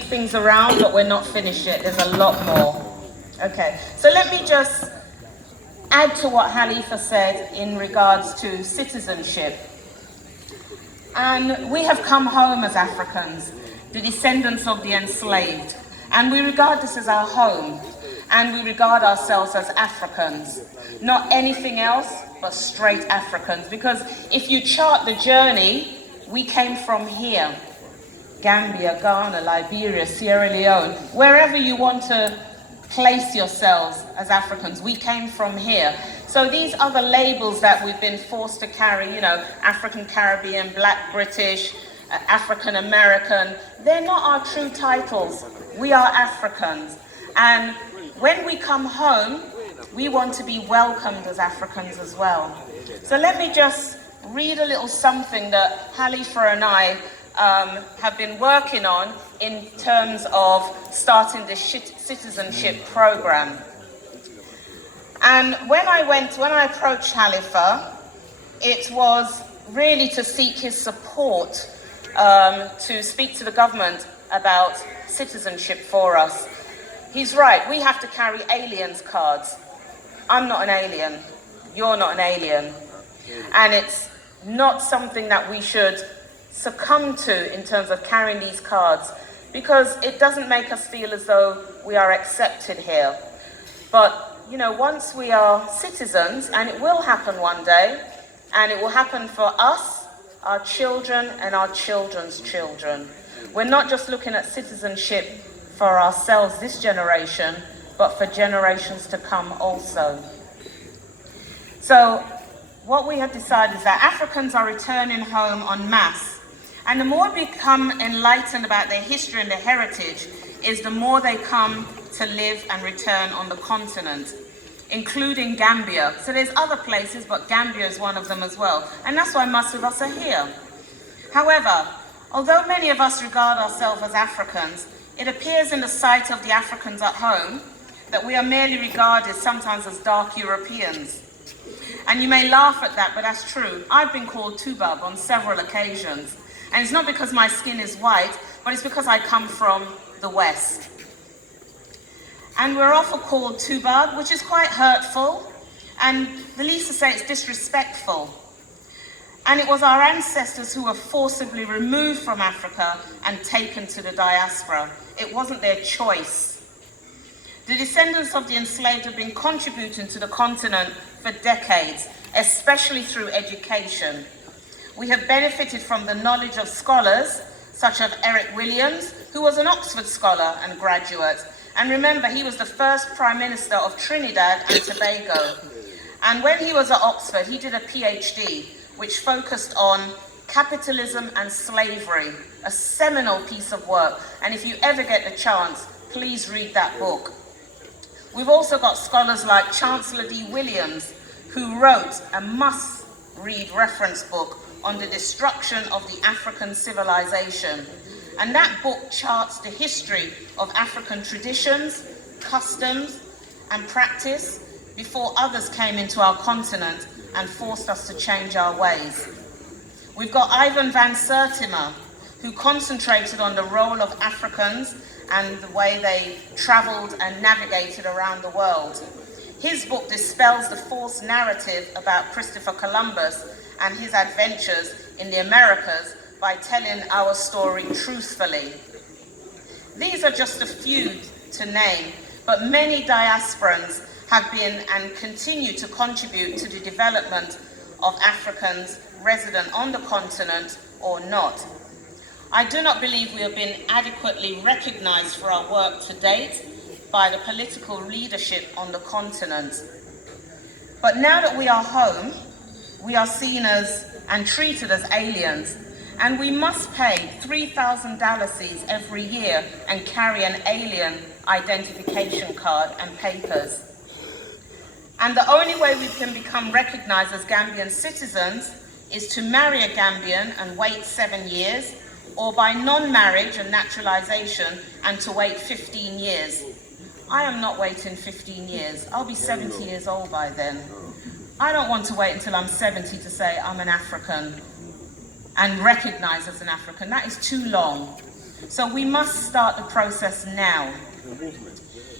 things around, but we're not finished yet. There's a lot more. Okay, so let me just add to what Halifa said in regards to citizenship. And we have come home as Africans, the descendants of the enslaved, and we regard this as our home, and we regard ourselves as Africans, not anything else but straight Africans, because if you chart the journey, we came from here. Gambia, Ghana, Liberia, Sierra Leone, wherever you want to place yourselves as Africans, we came from here. So these other labels that we've been forced to carry, you know, African Caribbean, Black British, African American, they're not our true titles. We are Africans. And when we come home, we want to be welcomed as Africans as well. So let me just read a little something that Halifa and I have been working on in terms of starting this citizenship program. And when I approached Halifa, it was really to seek his support to speak to the government about citizenship for us. He's right, we have to carry aliens cards. I'm not an alien, you're not an alien. And it's not something that we should succumb to in terms of carrying these cards, because it doesn't make us feel as though we are accepted here. But, you know, once we are citizens, and it will happen one day, and it will happen for us, our children, and our children's children. We're not just looking at citizenship for ourselves this generation, but for generations to come also. So what we have decided is that Africans are returning home en masse. And the more we become enlightened about their history and their heritage, is the more they come to live and return on the continent, including Gambia. So there's other places, but Gambia is one of them as well. And that's why most of us are here. However, although many of us regard ourselves as Africans, it appears in the sight of the Africans at home that we are merely regarded sometimes as dark Europeans. And you may laugh at that, but that's true. I've been called Tubab on several occasions. And it's not because my skin is white, but it's because I come from the West. And we're often called Tubab, which is quite hurtful, and the least to say it's disrespectful. And it was our ancestors who were forcibly removed from Africa and taken to the diaspora. It wasn't their choice. The descendants of the enslaved have been contributing to the continent for decades, especially through education. We have benefited from the knowledge of scholars, such as Eric Williams, who was an Oxford scholar and graduate. And remember, he was the first Prime Minister of Trinidad and Tobago. And when he was at Oxford, he did a PhD, which focused on capitalism and slavery, a seminal piece of work. And if you ever get the chance, please read that book. We've also got scholars like Chancellor D. Williams, who wrote a must-read reference book on the destruction of the African civilization. And that book charts the history of African traditions, customs, and practice before others came into our continent and forced us to change our ways. We've got Ivan van Sertima, who concentrated on the role of Africans and the way they traveled and navigated around the world. His book dispels the false narrative about Christopher Columbus and his adventures in the Americas by telling our story truthfully. These are just a few to name, but many diasporans have been and continue to contribute to the development of Africans resident on the continent or not. I do not believe we have been adequately recognized for our work to date by the political leadership on the continent. But now that we are home, we are seen as and treated as aliens, and we must pay 3,000 dalasies every year and carry an alien identification card and papers. And the only way we can become recognized as Gambian citizens is to marry a Gambian and wait 7 years, or by non-marriage and naturalization and to wait 15 years. I am not waiting 15 years. I'll be 70 years old by then. I don't want to wait until I'm 70 to say I'm an African and recognized as an African. That is too long. So we must start the process now.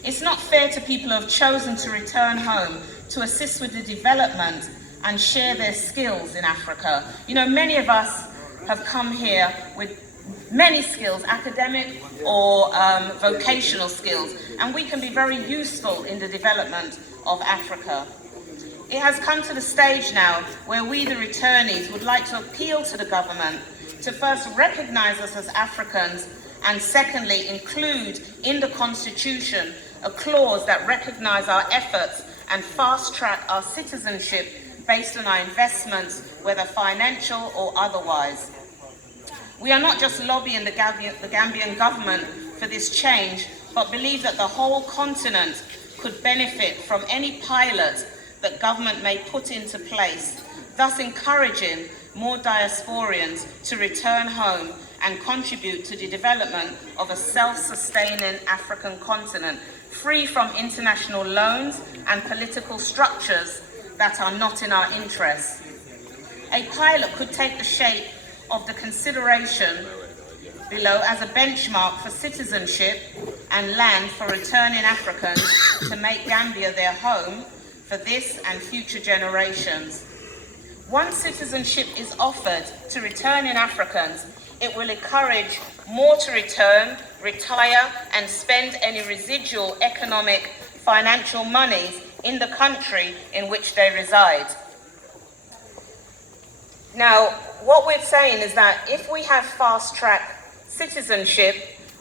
It's not fair to people who have chosen to return home to assist with the development and share their skills in Africa. You know, many of us have come here with many skills, academic or vocational skills, and we can be very useful in the development of Africa. It has come to the stage now where we, the returnees, would like to appeal to the government to first recognize us as Africans, and secondly, include in the Constitution a clause that recognizes our efforts and fast-track our citizenship based on our investments, whether financial or otherwise. We are not just lobbying the Gambian government for this change, but believe that the whole continent could benefit from any pilot that government may put into place, thus encouraging more diasporians to return home and contribute to the development of a self-sustaining African continent, free from international loans and political structures that are not in our interests. A pilot could take the shape of the consideration below as a benchmark for citizenship and land for returning Africans to make Gambia their home for this and future generations. Once citizenship is offered to returning Africans, it will encourage more to return, retire, and spend any residual economic, financial monies in the country in which they reside. Now, what we're saying is that if we have fast-track citizenship,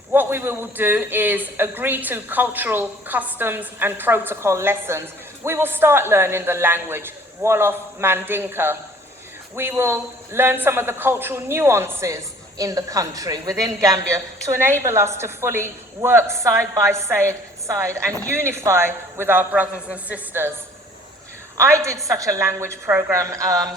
what we will do is agree to cultural customs and protocol lessons. We will start learning the language, Wolof, Mandinka. We will learn some of the cultural nuances in the country, within Gambia, to enable us to fully work side by side and unify with our brothers and sisters. I did such a language program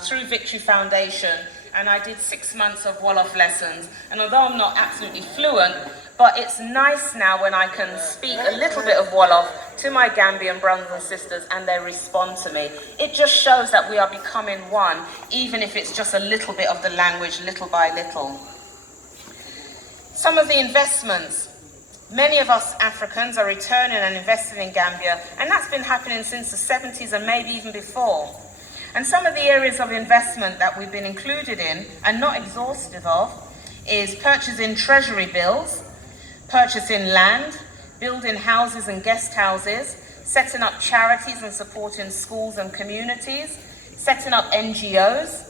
through Victory Foundation, and I did 6 months of Wolof lessons. And although I'm not absolutely fluent, but it's nice now when I can speak a little bit of Wolof to my Gambian brothers and sisters and they respond to me. It just shows that we are becoming one, even if it's just a little bit of the language, little by little. Some of the investments. Many of us Africans are returning and investing in Gambia, and that's been happening since the 70s and maybe even before. And some of the areas of investment that we've been included in, and not exhaustive of, is purchasing treasury bills, purchasing land, building houses and guest houses, setting up charities and supporting schools and communities, setting up NGOs,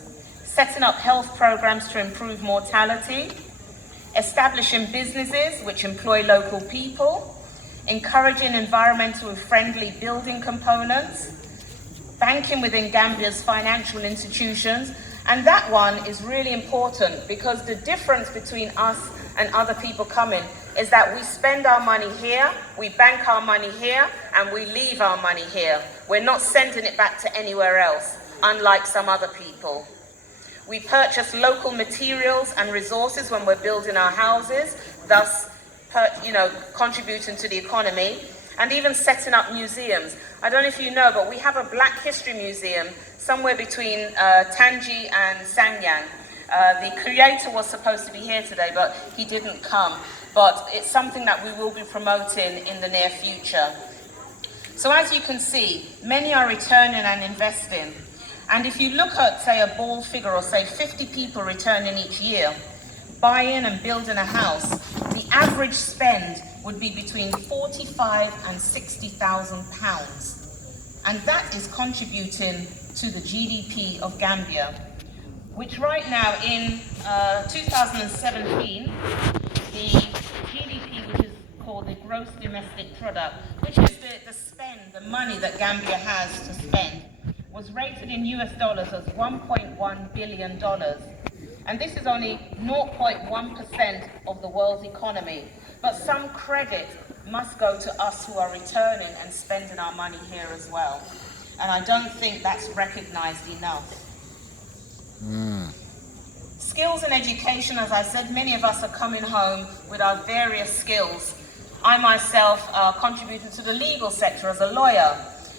setting up health programs to improve mortality, establishing businesses which employ local people, encouraging environmentally friendly building components, banking within Gambia's financial institutions. And that one is really important because the difference between us and other people coming is that we spend our money here, we bank our money here, and we leave our money here. We're not sending it back to anywhere else, unlike some other people. We purchase local materials and resources when we're building our houses, thus contributing to the economy, and even setting up museums. I don't know if you know, but we have a Black History Museum somewhere between Tangi and Sanyang. The creator was supposed to be here today, but he didn't come. But it's something that we will be promoting in the near future. So as you can see, many are returning and investing. And if you look at, say, a ball figure, or say 50 people returning each year, buying and building a house, the average spend would be between 45 and 60,000 pounds. And that is contributing to the GDP of Gambia, which right now in 2017, the GDP, which is called the gross domestic product, which is the spend, the money that Gambia has to spend, was rated in US dollars as $1.1 billion. And this is only 0.1% of the world's economy. But some credit must go to us who are returning and spending our money here as well. And I don't think that's recognized enough. Skills and education, as I said, many of us are coming home with our various skills. I myself contributed to the legal sector as a lawyer.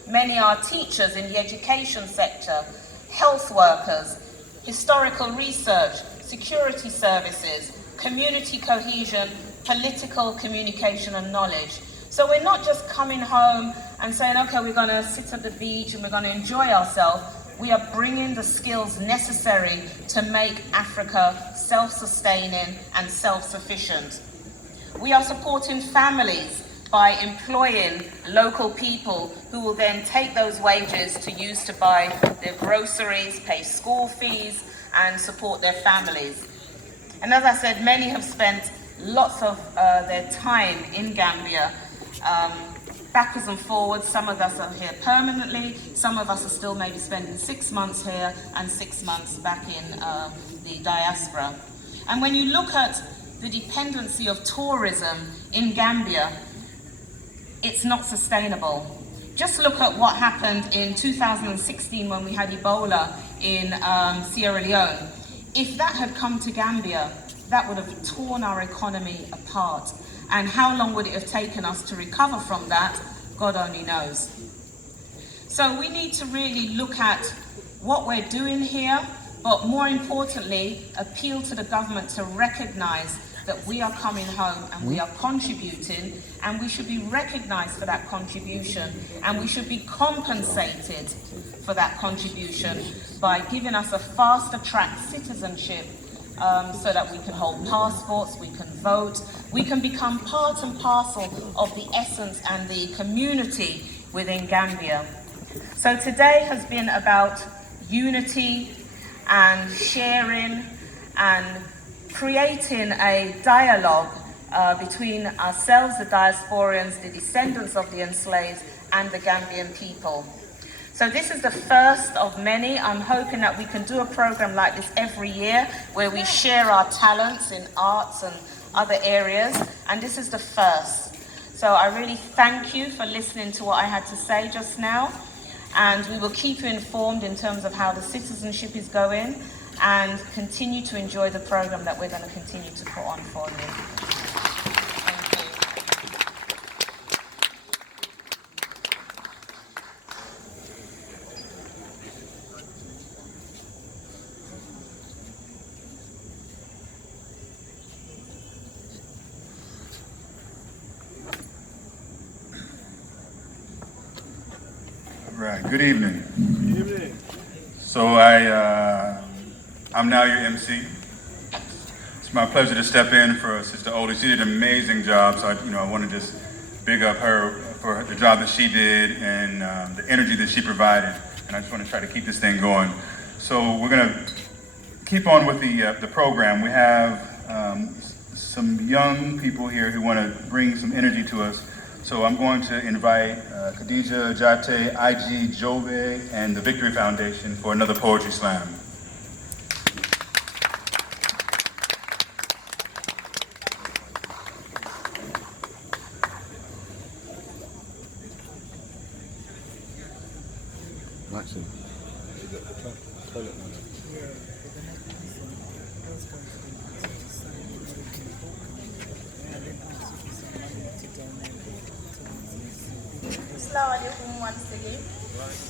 Many are teachers in the education sector, health workers, historical research, security services, community cohesion, political communication and knowledge. So we're not just coming home and saying, okay, we're going to sit at the beach and we're going to enjoy ourselves. We are bringing the skills necessary to make Africa self-sustaining and self-sufficient. We are supporting families by employing local people who will then take those wages to use to buy their groceries, pay school fees, and support their families. And as I said, many have spent lots of their time in Gambia, backwards and forwards. Some of us are here permanently, some of us are still maybe spending 6 months here and 6 months back in the diaspora. And when you look at the dependency of tourism in Gambia, it's not sustainable. Just look at what happened in 2016 when we had Ebola in Sierra Leone. If that had come to Gambia, that would have torn our economy apart. And how long would it have taken us to recover from that? God only knows. So we need to really look at what we're doing here, but more importantly, appeal to the government to recognize that we are coming home and we are contributing, and we should be recognized for that contribution, and we should be compensated for that contribution by giving us a faster track citizenship, so that we can hold passports, we can vote, we can become part and parcel of the essence and the community within Gambia. So today has been about unity and sharing and creating a dialogue between ourselves, the diasporians, the descendants of the enslaved, and the Gambian people. So this is the first of many. I'm hoping that we can do a program like this every year where we share our talents in arts and other areas, and this is the first. So I really thank you for listening to what I had to say just now, and we will keep you informed in terms of how the citizenship is going, and continue to enjoy the program that we're going to continue to put on for you. Thank you. Right. Good evening. Good evening. So I'm now your MC. It's my pleasure to step in for Sister Oldie. She did an amazing job, so I want to just big up her for the job that she did and the energy that she provided. And I just want to try to keep this thing going. So we're going to keep on with the program. We have some young people here who want to bring some energy to us. So I'm going to invite Khadija Jate, IG Jobe, and the Victory Foundation for another poetry slam. Maxim. Assalamu alaikum once again.